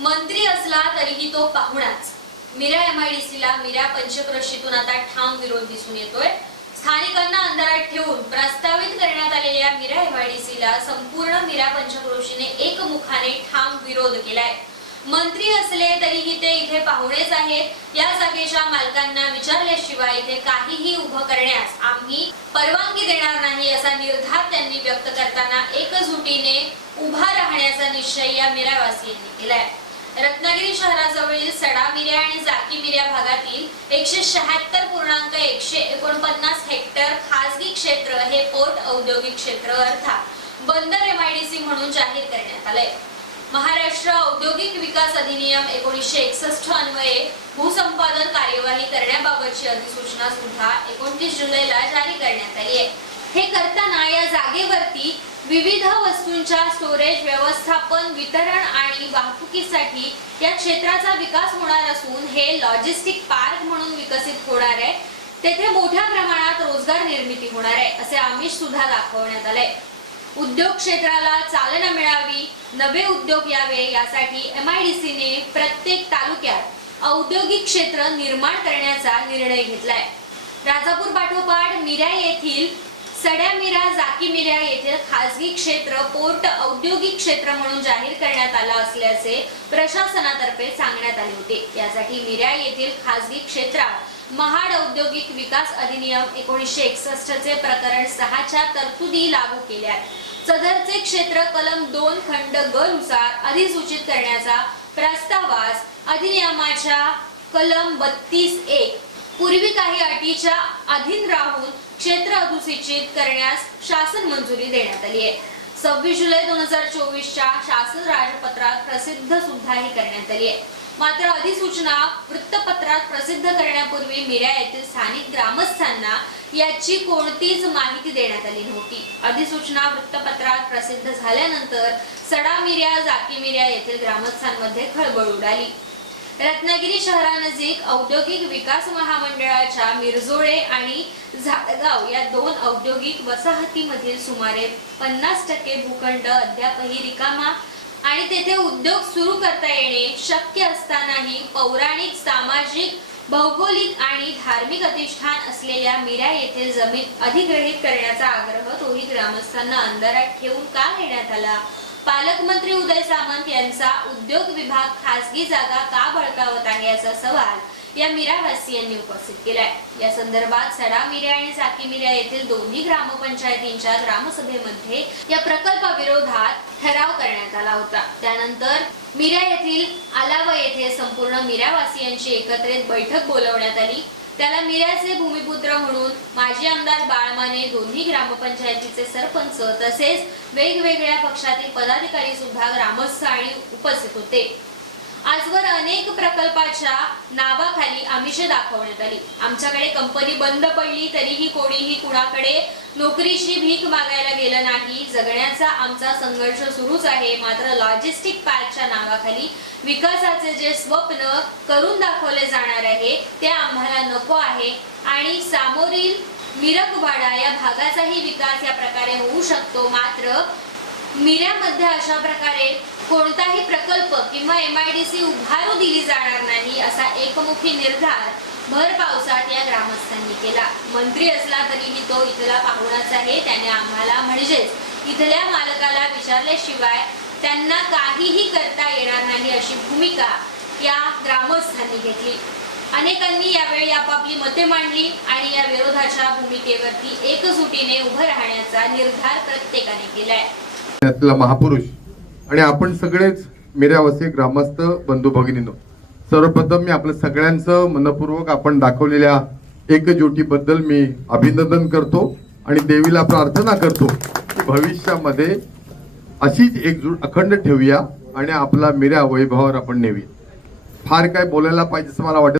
मंत्री असला तरीही तो पाहुणाच. मीरा एमआयडीसीला मीरा पंचक्रोशीतून आता ठाम विरोध दिसून येतोय. स्थानिकांना अंधारात ठेवून प्रस्तावित करण्यात आलेल्या मीरा एमआयडीसीला संपूर्ण मीरा पंचक्रोशीने एकमुखाने ठाम विरोध केलाय. मंत्री असले तरीही ते इथे पाहुणेच आहेत. या जागेच्या मालकांना विचारल्याशिवाय इथे काहीही उभं करण्यास आम्ही परवानगी देणार नाही असा निर्धार त्यांनी व्यक्त करताना एकजुटीने उभा राहण्याचा निश्चय या मिरावासियांनी केलाय. रत्नागिरी शहराजवळील सडा मिऱ्या आणि जाकी मिऱ्या भागातील एकशे शहात्तर पूर्णांक एकशे एकोणपन्नास हेक्टर खासगी क्षेत्र हे पोर्ट औद्योगिक क्षेत्र अर्थात बंदर एमआयडीसी म्हणून जाहीर करण्यात आलंय. महाराष्ट्र औद्योगिक विकास अधिनियम एकोणीसशे एकसष्ट अन्वये भूसंपादन कार्यवाही करण्याबाबतची अधिसूचना सुद्धा एकोणतीस जुलैला जारी करण्यात आली आहे. हे करताना या जागेवरती विविध वस्तूंच्या स्टोरेज व्यवस्थापन वितरण आणि वाहतुकीसाठी या क्षेत्राचा विकास होणार असून हे लॉजिस्टिक पार्क म्हणून विकसित होणार आहे. तेथे मोठ्या प्रमाणात रोजगार निर्मिती होणार आहे असे आमिष सुद्धा दाखवण्यात आले. उद्योग क्षेत्राला चालना मिळावी नवे उद्योग यावे यासाठी एम आय डी सीने प्रत्येक तालुक्यात औद्योगिक क्षेत्र निर्माण करण्याचा निर्णय घेतलाय. राजापूर पाठोपाठ मिऱ्या येथील सड्या जाकीमिरा येथील खासगी क्षेत्र पोर्ट औद्योगिक क्षेत्र म्हणून जाहीर करण्यात आला असल्याचे प्रशासनातर्फे सांगण्यात आले होते. यासाठी मिऱ्या येथील खासगी क्षेत्रात महाड औद्योगिक विकास अधिनियम एकोणीसशे एकसष्ट चे प्रकरण सहाच्या तरतुदी लागू केल्या सदरचे क्षेत्र कलम दोन खंड ग नुसार अधिसूचित करण्याचा प्रस्तावास अधिनियमाच्या कलम बत्तीस एक पूर्वी काही अटीच्या अधीन राहून क्षेत्र अधिसूचित करण्यास शासन मंजुरी देण्यात आली आहे. सव्वीस जुलै दोन हजार चोवीसच्या शासन राजपत्रात प्रसिद्ध सुद्धा ही करण्यात आली आहे. मात्र अधिसूचना वृत्तपत्रात प्रसिद्ध करण्यापूर्वी मिऱ्या येथील स्थानिक ग्रामस्थांना याची कोणतीच माहिती देण्यात आली नव्हती. अधिसूचना वृत्तपत्रात प्रसिद्ध झाल्यानंतर सडा मिऱ्या जाकी मिऱ्या येथील ग्रामस्थांमध्ये खळबळ उडाली. रत्नागिरी शहरानजीक औद्योगिक विकास महामंडळाच्या मिरजोळे आणि झाडगाव या दोन औद्योगिक वसाहतीमधील सुमारे पन्नास टक्के भूखंड अद्यापही रिकामा आणि तेथे उद्योग सुरू करता येणे शक्य असतानाही पौराणिक सामाजिक भौगोलिक आणि धार्मिक अधिष्ठान असलेल्या मीरा येथील जमीन अधिग्रहित करण्याचा आग्रह तोही ग्रामस्थांना अंधारात ठेवून का घेण्यात आला? पालकमंत्री उदय सामंत यांचा उद्योग विभाग खासगी जागा का बळकावत आहे याचा सवाल या मीरावासियांनी उपस्थित केलाय. या संदर्भात सडा मिऱ्या आणि साकी मिऱ्या येथील दोन्ही ग्रामपंचायतींच्या ग्रामसभेमध्ये या प्रकल्पाविरोधात ठराव करण्यात आला होता. त्यानंतर मिऱ्या येथील आलावा येथे संपूर्ण मिऱ्यावासियांची एकत्रित बैठक बोलवण्यात आली. त्याला मिऱ्याचे भूमिपुत्र म्हणून माजी आमदार बाळमाने दोन्ही ग्रामपंचायतीचे सरपंच तसेच वेगवेगळ्या पक्षातील पदाधिकारी सुद्धा ग्रामस्थ आणि उपस्थित होते. आजवर अनेक प्रकल्पाच्या नावाखाली आमिष दाखवण्यात आली. आमच्याकडे कंपनी बंद पडली तरीही कोणीही कुणाकडे नोकरीची भीक मागायला गेलं नाही. जगण्याचा आमचा संघर्ष सुरूच आहे. मात्र लॉजिस्टिक पार्कच्या नावाखाली विकासाचे जे स्वप्न करून दाखवले जाणार आहे ते आणि सामोरील मिरकवाडा या भागाचाही विकास या प्रकारे होऊ शकतो. मात्र मिऱ्यामध्ये अशा प्रकारे कोणताही प्रकल्प किंवा एम आय डी सी उभारू दिली जाणार नाही असा एकमुखी निर्धार भर पावसात या ग्रामस्थांनी केला. मंत्री असला तरीही तो इथला पाहुणाच आहे त्याने आम्हाला म्हणजेच इथल्या मालकाला विचारल्याशिवाय त्यांना काहीही करता येणार नाही अशी भूमिका या ग्रामस्थांनी घेतली. अनेकांनी यावेळी आपापली मते मांडली आणि या विरोधाच्या भूमिकेवरती एकजुटीने उभं राहण्याचा निर्धार प्रत्येकाने केलाय. त्यातला महापुरुष आणि आपण सगळेच मेऱ्यावासी ग्रामस्थ बंधू भगिनीनो सर्वप्रथम मी आपलं सगळ्यांचं मनपूर्वक आपण दाखवलेल्या एकजुटीबद्दल मी अभिनंदन करतो आणि देवीला प्रार्थना करतो की भविष्यामध्ये अशीच एकजूट अखंड ठेवूया आणि आपला मिऱ्या वैभवावर आपण नेऊया. फार काय बोलायला पाहिजे असं मला वाटत